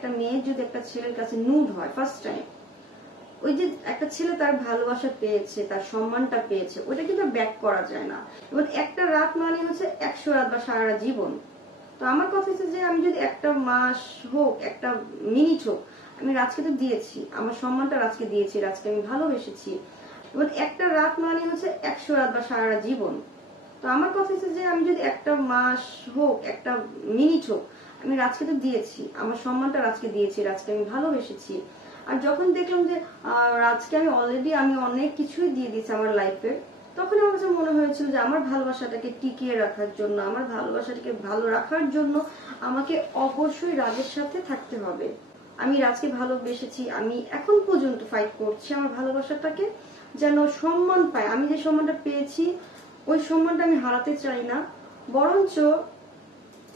একটা মেয়ে যদি একটা ছেলের কাছে নুড হয় ফার্স্ট টাইম, ওই যে একটা ছেলে তার ভালোবাসা পেয়েছে, তার সম্মানটা পেয়েছে, ওটা কিন্তু ব্যাক করা যায় না। এবং একটা রাত মানে হচ্ছে 100 রাত বা সারা জীবন। তো আমার কথা হচ্ছে যে আমি যদি একটা মাস হোক, একটা মিনিট হোক, আমি রাজকে তো দিয়েছি, আমার সম্মানটা রাজকে দিয়েছি, রাজকে আমি ভালোবেসেছি। এবং একটা রাত মানে হচ্ছে 100 রাত বা সারা জীবন। তো আমার কথা হচ্ছে যে আমি যদি একটা মাস হোক, একটা মিনিট হোক, আমি রাজকে তো দিয়েছি, আমার সম্মানটা রাজকে দিয়েছি, রাজকে আমি ভালোবেসেছি। আর যখন দেখলাম যে রাজকে আমি অলরেডি অনেক কিছুই দিয়ে দিয়েছি আমার লাইফের, তখন আমার কাছে মনে হয়েছিল যে আমার ভালোবাসাটাকে টিকিয়ে রাখার জন্য, আমার ভালোবাসাটাকে ভালো রাখার জন্য আমাকে অবশ্যই রাজের সাথে থাকতে হবে। আমি রাজকে ভালোবেসেছি, আমি এখন পর্যন্ত ফাইট করছি আমার ভালোবাসাটাকে যেন সম্মান পায়। আমি যে সম্মানটা পেয়েছি ওই সম্মানটা আমি হারাতে চাই না। বরঞ্চ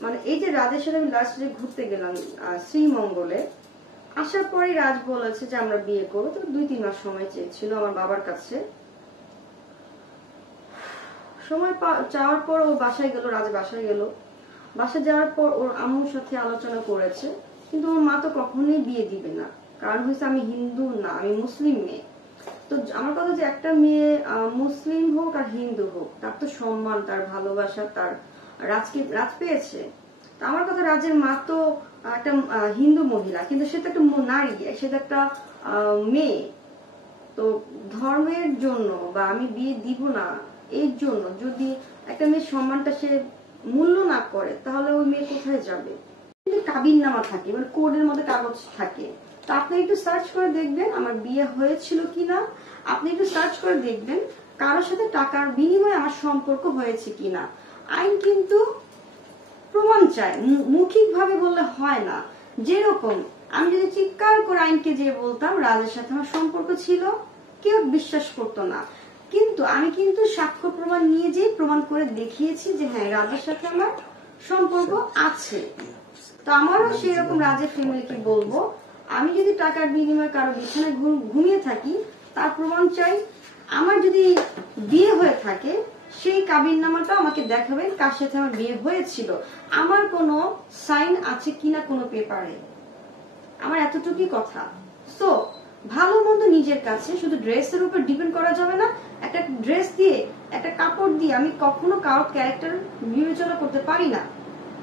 মানে এই যে রাজের সাথে আমি লাস্ট যে ঘুরতে গেলাম শ্রীমঙ্গলে, আসার পরে রাজ বলেছে যে আমরা বিয়ে করবো। তো 2-3 মাস সময় চেয়েছিল আমার বাবার কাছে। সময় চাওয়ার পর ও বাসায় গেল, রাজ বাসায় গেল। বাসায় যাওয়ার পর ওর আম্মুর সাথে আলোচনা করেছে, কিন্তু ওর মা তো কখনোই বিয়ে দিবে না। কারণ হচ্ছে আমি হিন্দু না, আমি মুসলিম মেয়ে। তো আমার কথা যে একটা মেয়ে মুসলিম হোক আর হিন্দু হোক, তার তো সম্মান, তার ভালোবাসা, তার রাজ পেয়েছে। তো আমার কথা রাজের মা তো একটা হিন্দু মহিলা, কিন্তু সে তো একটা নারী, সে তো একটা মেয়ে। তো ধর্মের জন্য বা আমি বিয়ে দিব না এর জন্য যদি একটা মেয়ের সম্মানটা সে মূল্য না করে, তাহলে ওই মেয়ে কোথায় যাবে? কাবিননামা থাকে, মানে কোর্টের মধ্যে কাগজ থাকে। তো আপনি একটু সার্চ করে দেখবেন আমার বিয়ে হয়েছিল কিনা, আপনি একটু সার্চ করে দেখবেন কারোর সাথে টাকার বিনিময়ে আমার সম্পর্ক হয়েছে কিনা। আইন কিন্তু প্রমাণ চায়, মৌখিক ভাবে বললে হয় না। যেরকম আমি যদি চিৎকার করে আইনকে যে বলতাম রাজের সাথে আমার সম্পর্ক ছিল, কেউ বিশ্বাস করতো না। কিন্তু আমি কিন্তু সাক্ষ্য প্রমাণ নিয়ে যেয়ে প্রমাণ করে দেখিয়েছি যে হ্যাঁ রাজের সাথে আমার সম্পর্ক আছে। তো আমারও সেরকম রাজের ফ্যামিলিকে বলবো, আমি যদি টাকার বিনিময়ে কারো বিছানায় ঘুমিয়ে থাকি তার প্রমাণ চাই। আমার যদি বিয়ে হয়ে থাকে সেই কাবিননামাটা আমাকে দেখাবেন কার সাথে আমার বিয়ে হয়েছিল, আমার কোনো সাইন আছে কিনা কোনো পেপারে। আমার এতটুকুই কথা। সো ভালো মন্দ নিজের কাছে, শুধু ড্রেসের উপর ডিপেন্ড করা যাবে না। একটা ড্রেস দিয়ে, একটা কাপড় দিয়ে আমি কখনো কারোর ক্যারেক্টার বিবেচনা করতে পারি না।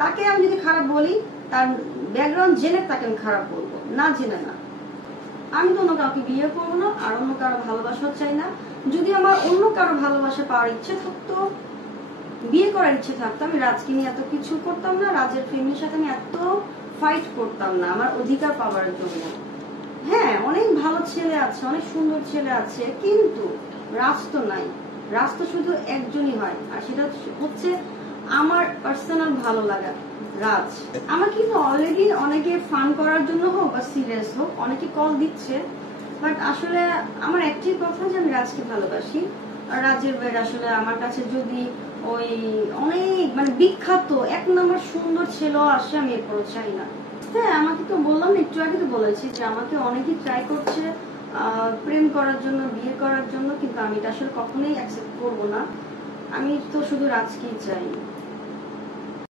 তাকে আমি যদি খারাপ বলি, তার ব্যাকগ্রাউন্ড জেনে তাকে আমি খারাপ বলবো, না জেনে না। আমি তো অন্য কাউকে বিয়ে করবো না, আর অন্য কারো ভালোবাসা চাই না। যদি আমার অন্য কারো ভালোবাসা পাওয়ার ইচ্ছে থাকতো, বিয়ে করার ইচ্ছে থাকতো, আমি রাজকে নিয়ে এত কিছু করতাম না, রাজের ফ্যামিলির সাথে আমি এত ফাইট করতাম না আমার অধিকার পাওয়ার জন্য। হ্যাঁ, অনেক ভালো ছেলে আছে, অনেক সুন্দর ছেলে আছে, কিন্তু রাজ তো নাই। রাজ তো শুধু একজনই হয়, আর সেটা হচ্ছে আমার পার্সোনাল ভালো লাগা রাজ। আমার কিন্তু অলরেডি অনেকে ফান করার জন্য হোক বা সিরিয়াস হোক অনেকে কল দিচ্ছে, বাট আসলে আমার একটাই কথা যে আমি রাজকে ভালোবাসি। আর রাজের বের আসলে আমার কাছে যদি ওই অনেক মানে বিখ্যাত 1 নম্বর সুন্দর ছেলেও আসে, আমি এরপরও চাই না। হ্যাঁ, আমাকে তো বললাম, একটু আগে তো বলেছি যে আমাকে অনেকেই ট্রাই করছে প্রেম করার জন্য, বিয়ে করার জন্য, কিন্তু আমি এটা আসলে কখনোই অ্যাকসেপ্ট করবো না। আমি তো শুধু রাজকেই চাই।